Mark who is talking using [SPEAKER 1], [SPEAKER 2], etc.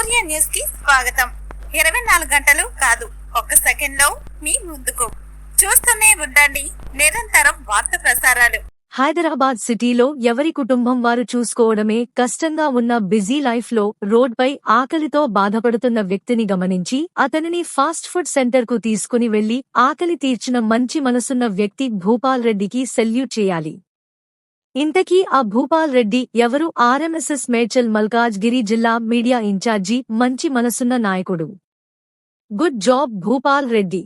[SPEAKER 1] స్వాగతం. ఇరవై నాలుగు గంటలు కాదు ఒక్క సెకండ్లో మీ ముందుకు. చూస్తూనే ఉండండి నిరంతరం వార్త ప్రసారాలు.
[SPEAKER 2] హైదరాబాద్ సిటీలో ఎవరి కుటుంబం వారు చూసుకోవడమే కష్టంగా ఉన్న బిజీ లైఫ్లో రోడ్పై ఆకలితో బాధపడుతున్న వ్యక్తిని గమనించి అతనిని ఫాస్ట్ ఫుడ్ సెంటర్కు తీసుకుని వెళ్ళి ఆకలి తీర్చిన మంచి మనసున్న వ్యక్తి భూపాల్ రెడ్డికి సెల్యూట్ చేయాలి. ఇంతకీ ఆ భూపాల్ రెడ్డి ఎవరు? ఆర్ఎంఎస్ఎస్ మేడ్చల్ మల్కాజ్గిరి జిల్లా మీడియా ఇన్ఛార్జి మంచి మనసున్న నాయకుడు. Good job Bhupal Reddy.